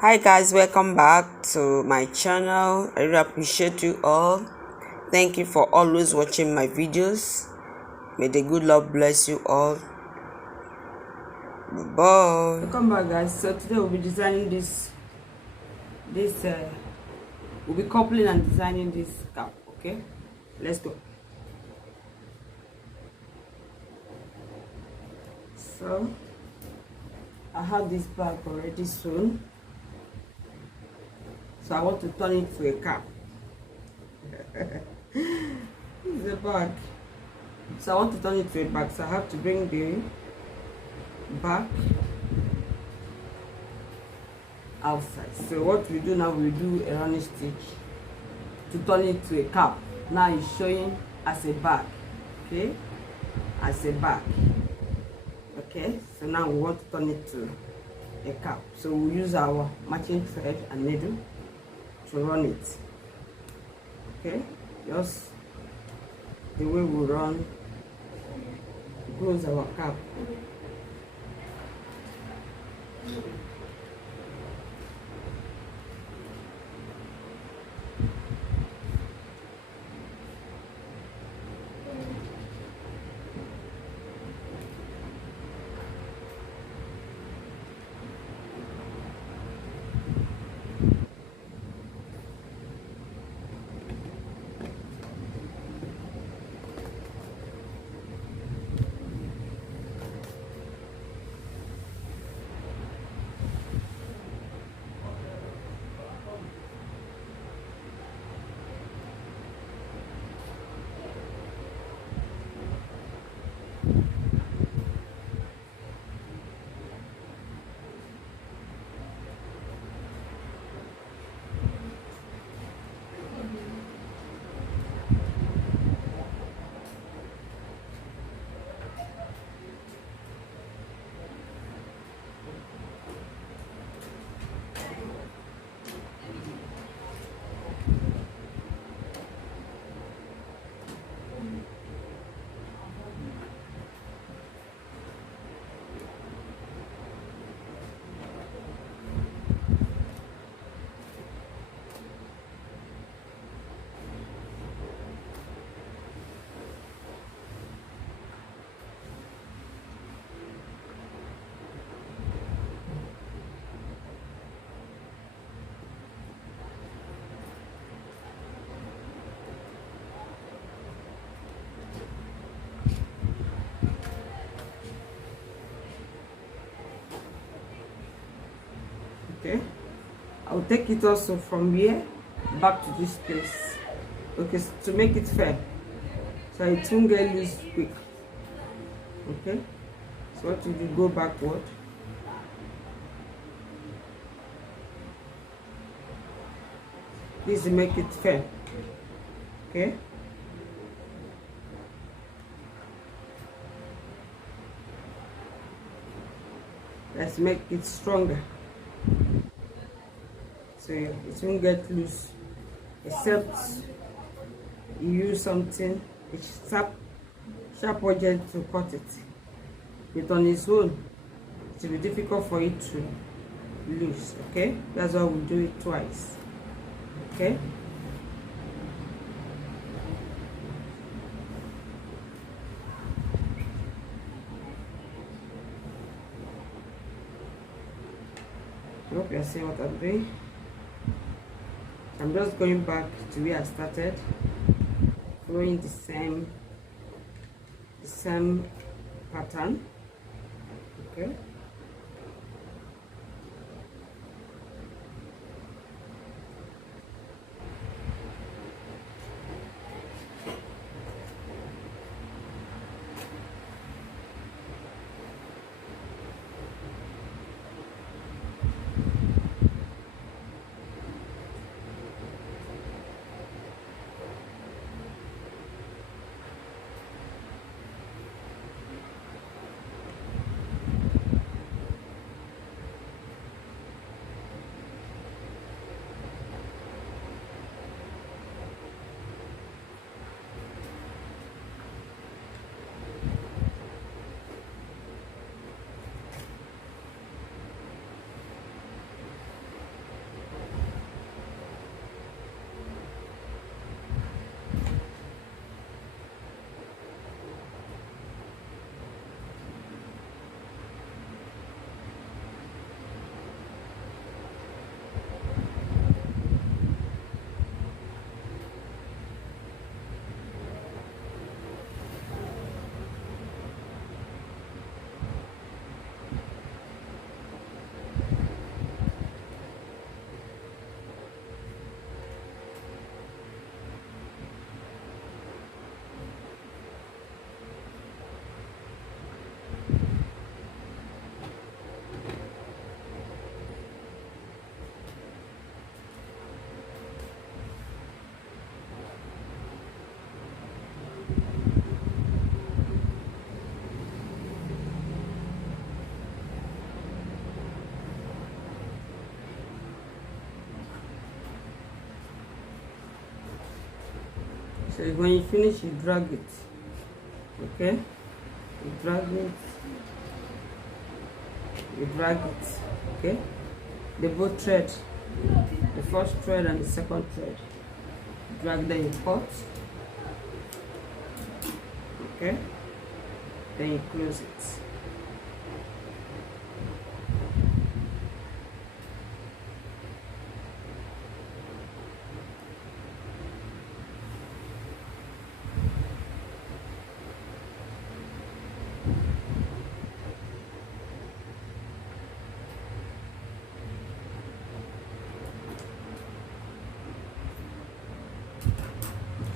Hi guys, welcome back to my channel. I really appreciate you all. Thank you for always watching my videos. May the good Lord bless you all. Bye. Welcome back guys. So today we'll be designing this we'll be coupling and designing this cap. Okay, let's go. So I have this bag already sewn, so I want to turn it to a cap. This is a bag, so I want to turn it to a bag, so I have to bring the back outside. So what we do now, we do a running stitch to turn it to a cap. Now it's showing as a bag, okay, as a bag. Okay, so now we want to turn it to a cap, so we'll use our matching thread and needle to run it. Okay, just the way we run goes our cap. Okay, I'll take it also from here back to this place, okay, to make it fair, so it won't get loose quick. Okay, so what you do, go backward. Please make it fair. Okay, let's make it stronger, so it won't get loose, except you use something sharp object to cut it. But on its own, it will be difficult for it to loose. Okay, that's why we do it twice. Okay, I hope you're seeing what I'm doing. I'm just going back to where I started, following the same pattern. Okay, So when you finish, you drag it. Okay, you drag it, okay, the both thread, the first thread and the second thread, drag, then you cut, okay, then you close it.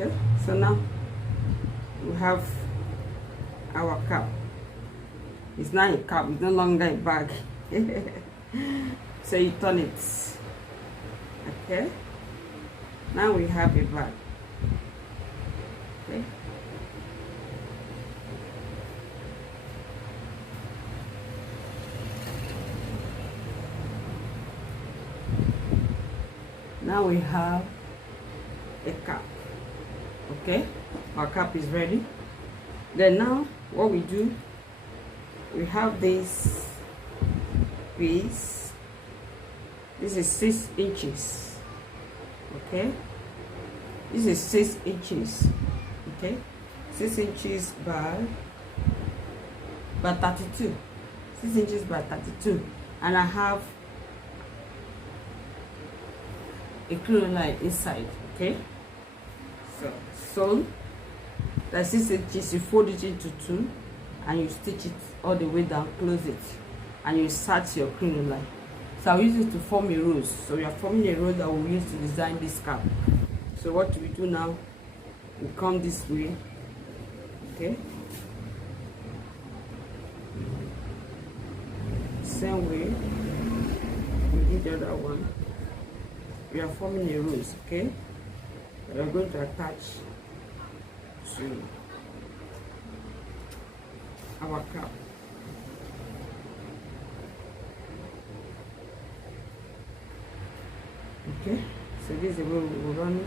Okay, so now we have our cap. It's not a cap, it's no longer a bag. So you turn it. Okay, now we have a bag. Okay, now we have a cap. Okay, our cap is ready. Then now what we do, we have this piece. This is 6 inches. Okay, this is 6 inches. Okay, 6 inches by 32. 6 inches by 32, and I have a crinoline inside. Okay, so that's 6 inches. You fold it into 2 and you stitch it all the way down, close it, and you insert your crinoline. So I'll use it to form a rose. So we are forming a rose that we'll use to design this cap. So what we do now, we come this way. Okay, same way we do the other one. We are forming a rose. Okay, we are going to attach to our cap. Okay, so this is the way we will run it.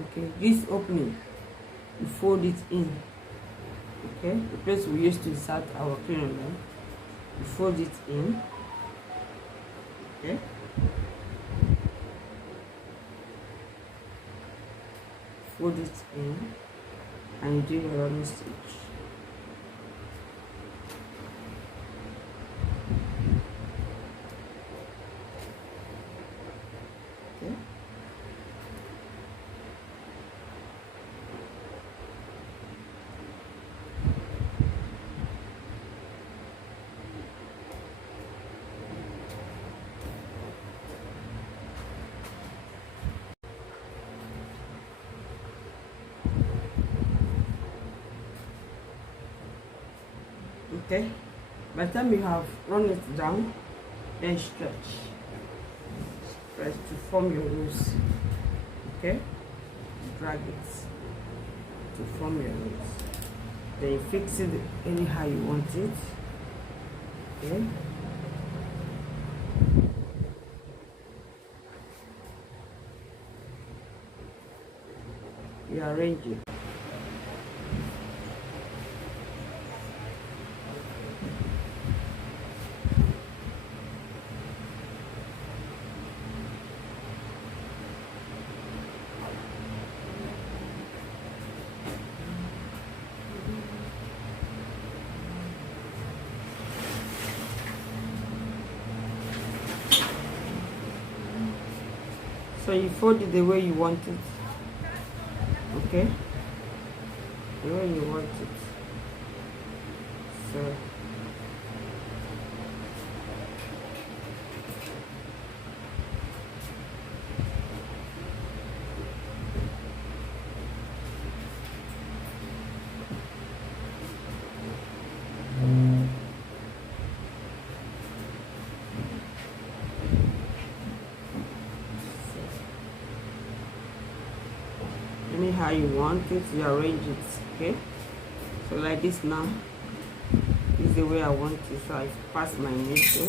Okay, this opening, you fold it in. Okay, the place we used to insert our crinoline, you fold it in. Okay, fold it in, and you do your running stitch. Okay. Okay, by the time you have run it down, then stretch to form your rose. Okay, drag it to form your rose, then you fix it anyhow you want it. Okay, rearrange it. So you fold it the way you want it, okay? The way you want it. So how you want it, you arrange it, okay? So like this now, this is the way I want it. So I pass my needle,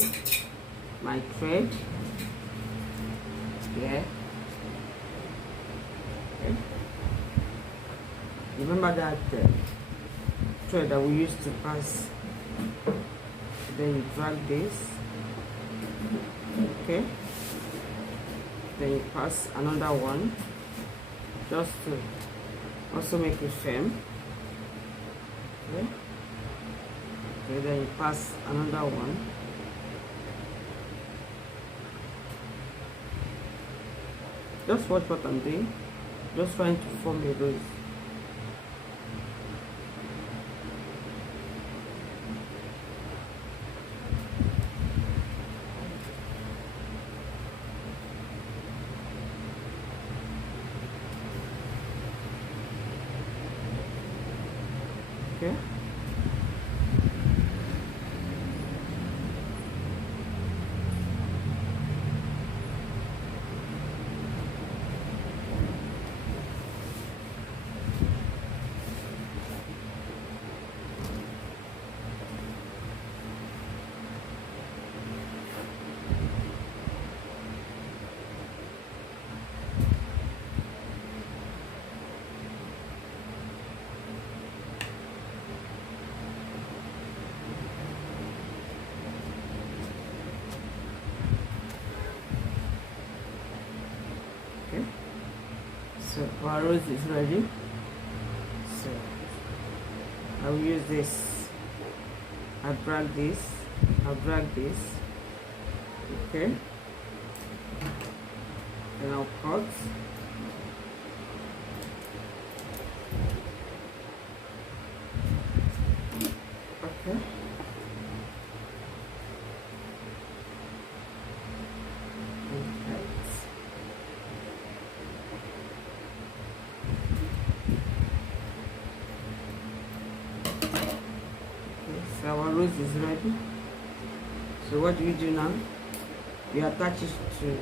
my thread, yeah. Okay. Remember that thread that we used to pass. Then you drag this, okay? Then you pass another one, just to also make it firm. Okay. Okay, then you pass another one. Just watch what I'm doing. Just trying to form a rose. Okay. So our rose is ready. So I will use this. I drag this. I'll drag this. Okay. Then I'll cut. Okay. So our rose is ready. So what do we do now? We attach it to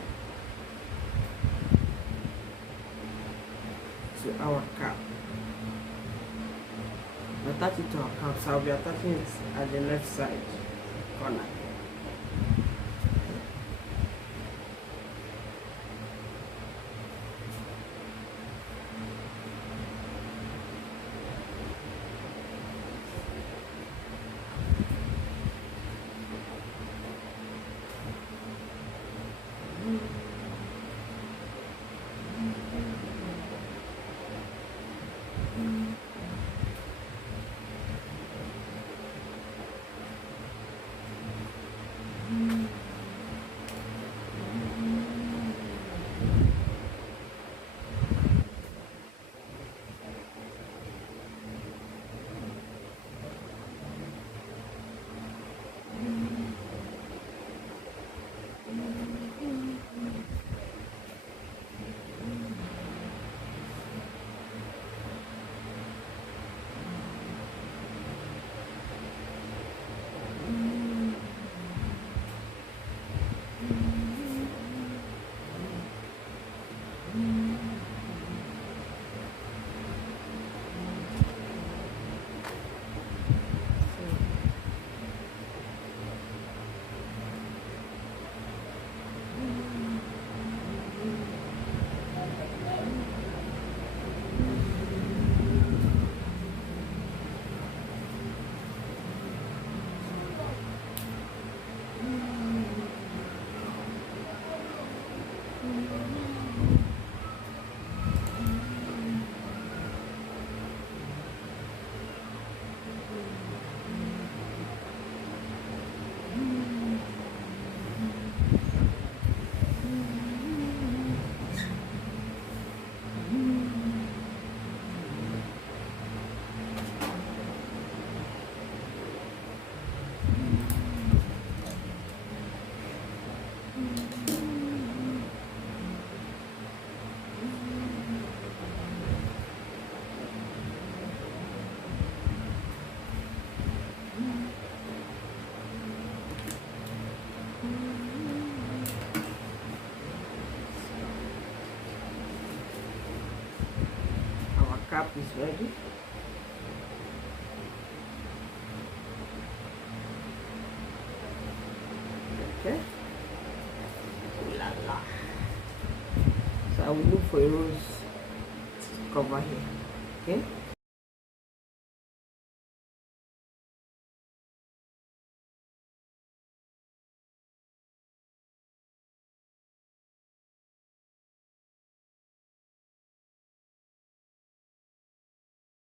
our cap. Attach it to our cap. So I'll be attaching it at the left side corner. cap is ready. Okay. Ooh la la. So I will look for a rose cover here. Okay.